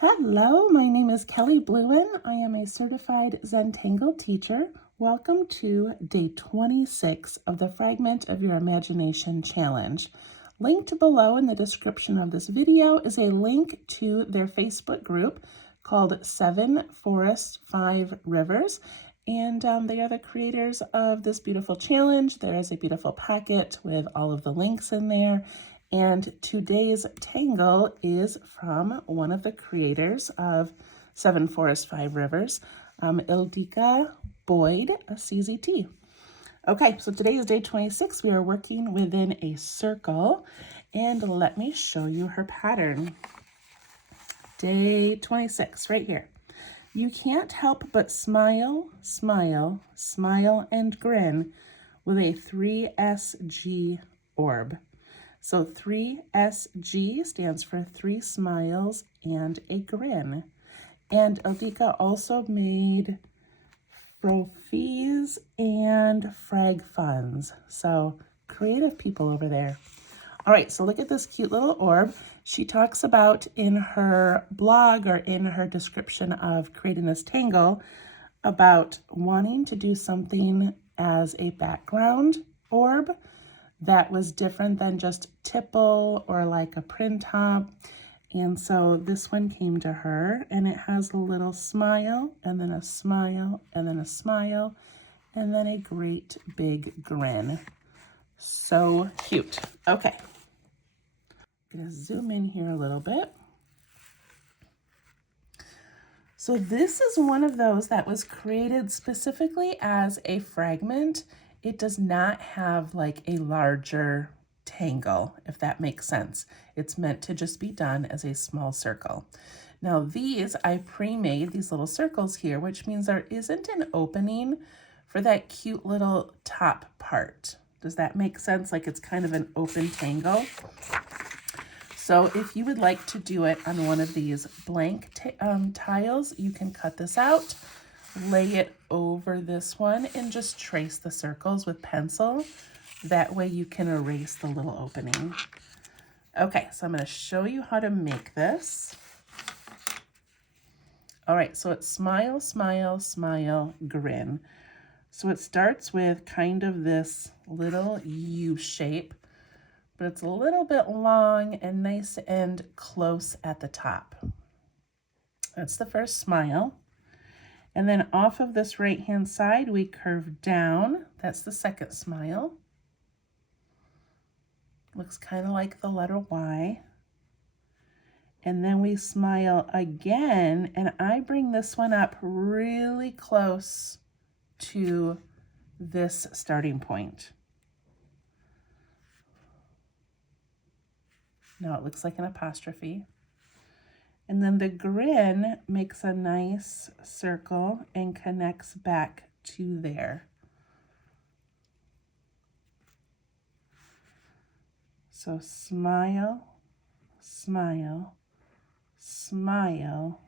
Hello, my name is Kelly Bluen. I am a certified Zentangle teacher. Welcome to day 26 of the Fragment of Your Imagination Challenge. Linked below in the description of this video is a link to their Facebook group called 7 Forests, 5 Rivers. And they are the creators of this beautiful challenge. There is a beautiful packet with all of the links in there. And today's Tangle is from one of the creators of 7 Forests, 5 Rivers, Ildika Boyd, a CZT. Okay, so today is day 26. We are working within a circle, and let me show you her pattern. Day 26, right here. You can't help but smile, smile, smile, and grin with a 3SG orb. So 3SG stands for 3 smiles and a grin. And Ildika also made trophies and frag funds. So creative people over there. All right, so look at this cute little orb. She talks about in her blog or in her description of creating this tangle about wanting to do something as a background orb that was different than just tipple or like a print top. And so this one came to her, and it has a little smile, and then a smile, and then a smile, and then a great big grin. So cute. Okay. I'm gonna zoom in here a little bit. So this is one of those that was created specifically as a fragment. It does not have like a larger tangle, if that makes sense. It's meant to just be done as a small circle. Now these, I pre-made these little circles here, which means there isn't an opening for that cute little top part. Does that make sense? Like it's kind of an open tangle. So if you would like to do it on one of these blank tiles, you can cut this out, lay it over this one, and just trace the circles with pencil. That way you can erase the little opening. Okay, so I'm going to show you how to make this. All right, so it's smile, smile, smile, grin. So it starts with kind of this little U shape, but it's a little bit long and nice and close at the top. That's the first smile. And then off of this right-hand side, we curve down. That's the second smile. Looks kind of like the letter Y. And then we smile again, and I bring this one up really close to this starting point. Now it looks like an apostrophe. And then the grin makes a nice circle and connects back to there. So smile, smile, smile,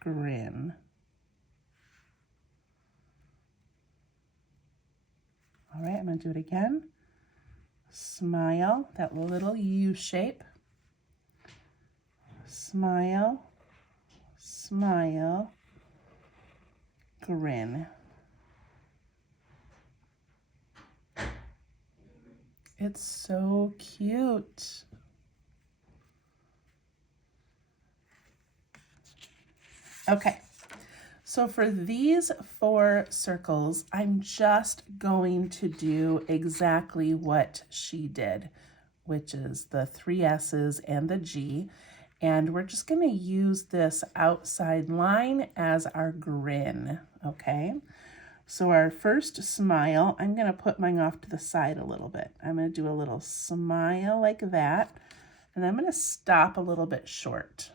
grin. All right, I'm going to do it again. Smile, that little U shape. Smile, smile, grin. It's so cute. Okay, so for these 4 circles, I'm just going to do exactly what she did, which is the 3 S's and the G. And we're just going to use this outside line as our grin, okay? So our first smile, I'm going to put mine off to the side a little bit. I'm going to do a little smile like that, and I'm going to stop a little bit short.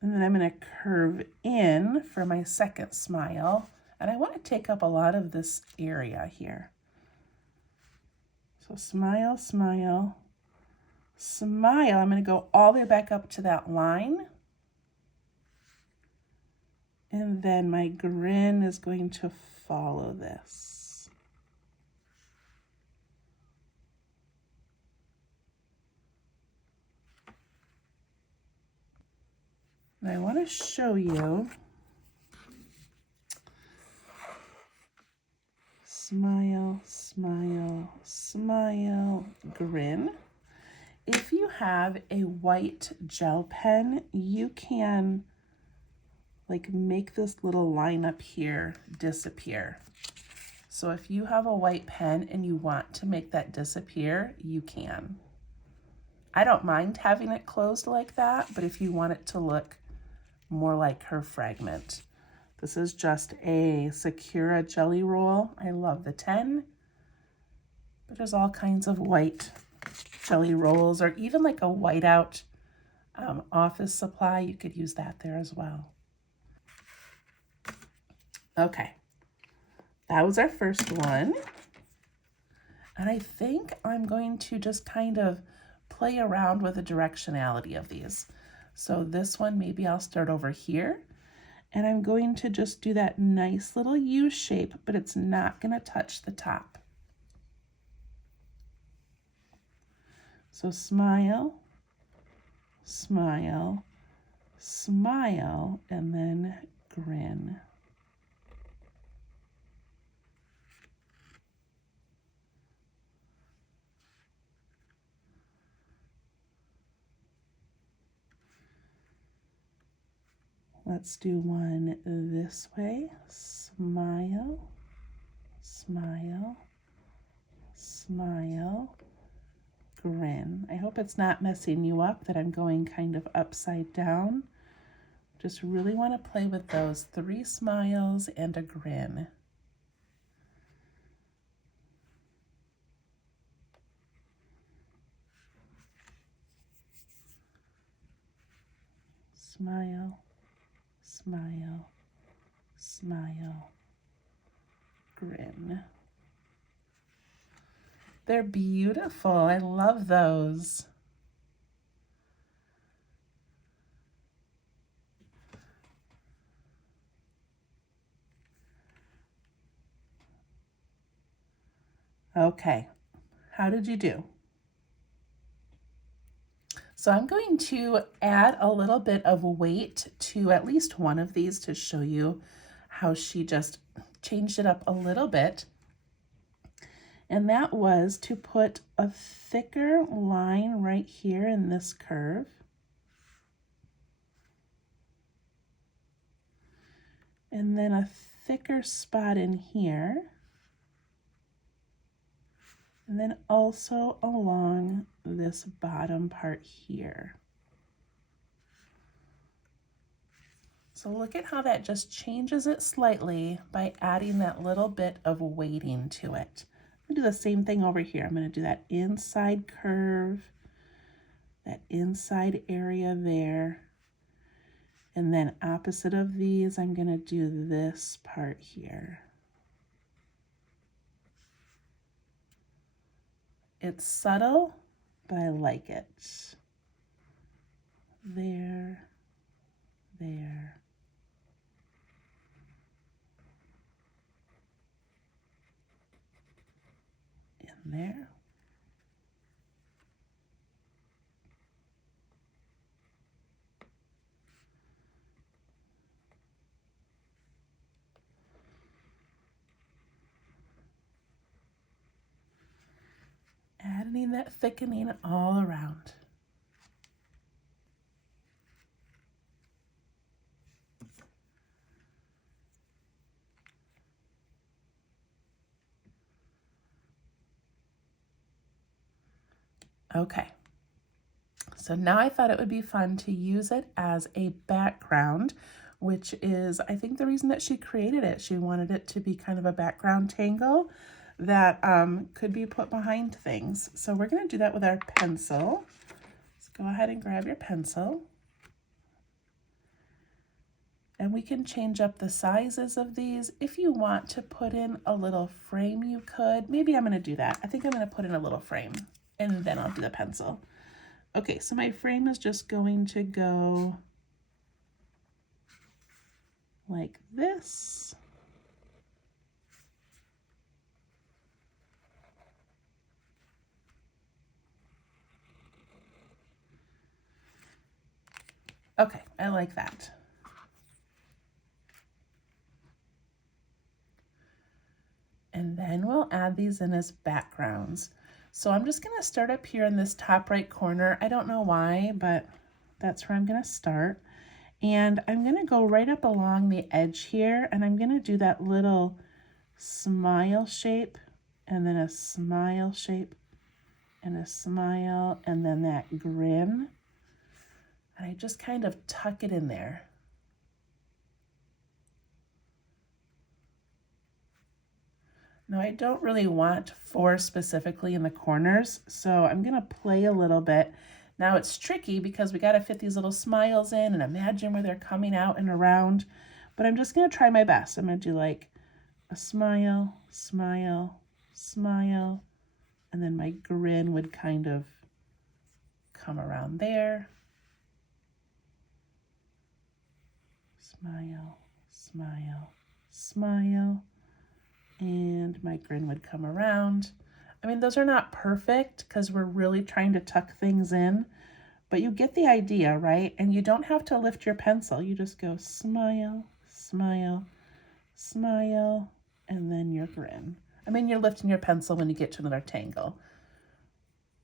And then I'm going to curve in for my second smile, and I want to take up a lot of this area here. So smile, smile, smile. I'm going to go all the way back up to that line. And then my grin is going to follow this. And I want to show you. Smile, smile, smile, grin. If you have a white gel pen, you can like make this little line up here disappear. So if you have a white pen and you want to make that disappear, you can. I don't mind having it closed like that, but if you want it to look more like her fragment. This is just a Sakura jelly roll. I love the 10, but there's all kinds of white jelly rolls, or even like a whiteout office supply. You could use that there as well. Okay, that was our first one. And I think I'm going to just kind of play around with the directionality of these. So this one, maybe I'll start over here. And I'm going to just do that nice little U shape, but it's not going to touch the top. So smile, smile, smile, and then grin. Let's do one this way. Smile, smile, smile, grin. I hope it's not messing you up that I'm going kind of upside down. Just really want to play with those 3 smiles and a grin. Smile, smile, smile, grin. They're beautiful. I love those. Okay, how did you do? So I'm going to add a little bit of weight to at least one of these to show you how she just changed it up a little bit. And that was to put a thicker line right here in this curve. And then a thicker spot in here. And then also along this bottom part here. So look at how that just changes it slightly by adding that little bit of weighting to it. I'm gonna do the same thing over here. I'm gonna do that inside curve, that inside area there. And then opposite of these, I'm gonna do this part here. It's subtle, but I like it. There, there. In there. Adding that thickening all around. Okay, so now I thought it would be fun to use it as a background, which is, I think, the reason that she created it. She wanted it to be kind of a background tangle that could be put behind things. So we're going to do that with our pencil. Let's go ahead and grab your pencil. And we can change up the sizes of these. If you want to put in a little frame, you could. Maybe I'm going to do that. I think I'm going to put in a little frame, and then I'll do the pencil. Okay, so my frame is just going to go like this. Okay, I like that. And then we'll add these in as backgrounds. So I'm just gonna start up here in this top right corner. I don't know why, but that's where I'm gonna start. And I'm gonna go right up along the edge here, and I'm gonna do that little smile shape, and then a smile shape, and a smile, and then that grin. And I just kind of tuck it in there. Now I don't really want 4 specifically in the corners, so I'm gonna play a little bit. Now it's tricky because we gotta fit these little smiles in and imagine where they're coming out and around, but I'm just gonna try my best. I'm gonna do like a smile, smile, smile, and then my grin would kind of come around there. Smile, smile, smile. And my grin would come around. I mean, those are not perfect because we're really trying to tuck things in, but you get the idea, right? And you don't have to lift your pencil. You just go smile, smile, smile, and then your grin. I mean, you're lifting your pencil when you get to another tangle,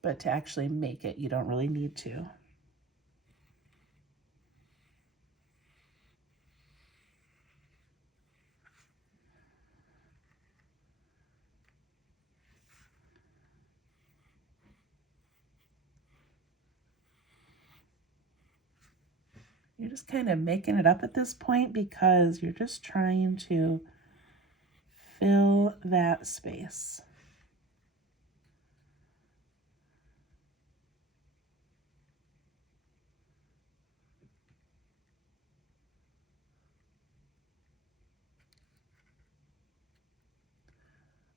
but to actually make it, you don't really need to. You're just kind of making it up at this point because you're just trying to fill that space.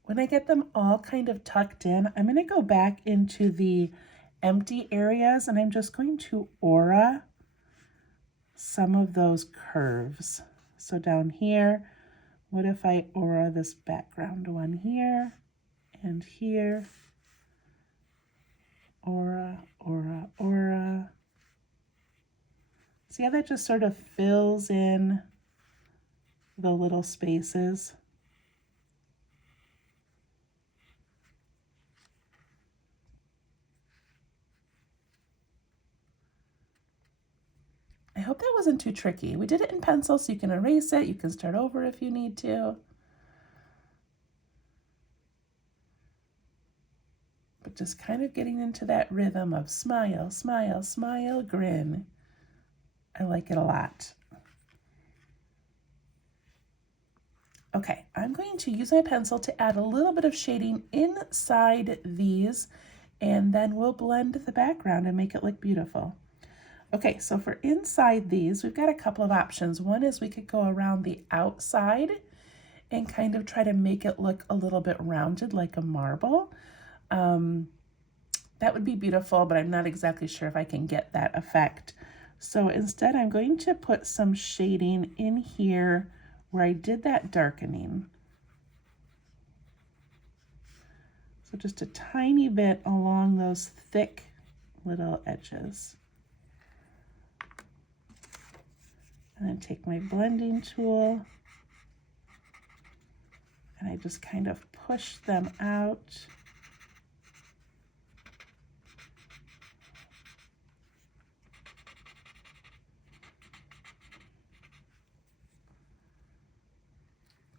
When I get them all kind of tucked in, I'm going to go back into the empty areas and I'm just going to aura some of those curves. So down here, what if I aura this background one here and here? Aura, aura, aura. See how that just sort of fills in the little spaces? I hope that wasn't too tricky. We did it in pencil, so you can erase it. You can start over if you need to. But just kind of getting into that rhythm of smile, smile, smile, grin. I like it a lot. Okay, I'm going to use my pencil to add a little bit of shading inside these, and then we'll blend the background and make it look beautiful. Okay, so for inside these, we've got a couple of options. One is we could go around the outside and kind of try to make it look a little bit rounded like a marble. That would be beautiful, but I'm not exactly sure if I can get that effect. So instead, I'm going to put some shading in here where I did that darkening. So just a tiny bit along those thick little edges. And then take my blending tool and I just kind of push them out.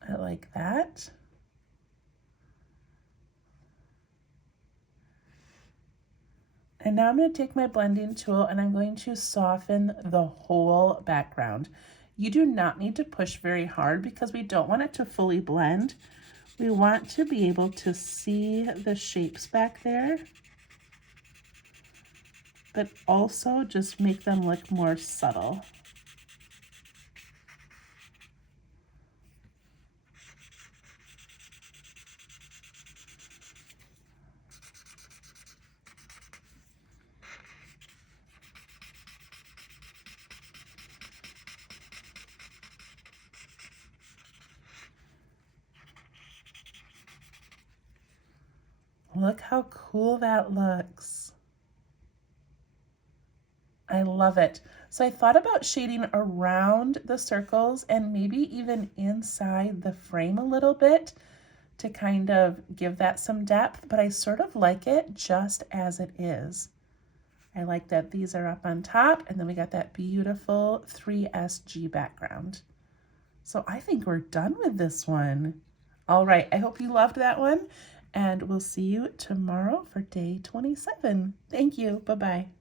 I like that. And now I'm going to take my blending tool and I'm going to soften the whole background. You do not need to push very hard because we don't want it to fully blend. We want to be able to see the shapes back there, but also just make them look more subtle. Look how cool that looks. I love it. So I thought about shading around the circles and maybe even inside the frame a little bit to kind of give that some depth, but I sort of like it just as it is. I like that these are up on top, and then we got that beautiful 3SG background. So I think we're done with this one. All right, I hope you loved that one, and we'll see you tomorrow for day 27. Thank you. Bye-bye.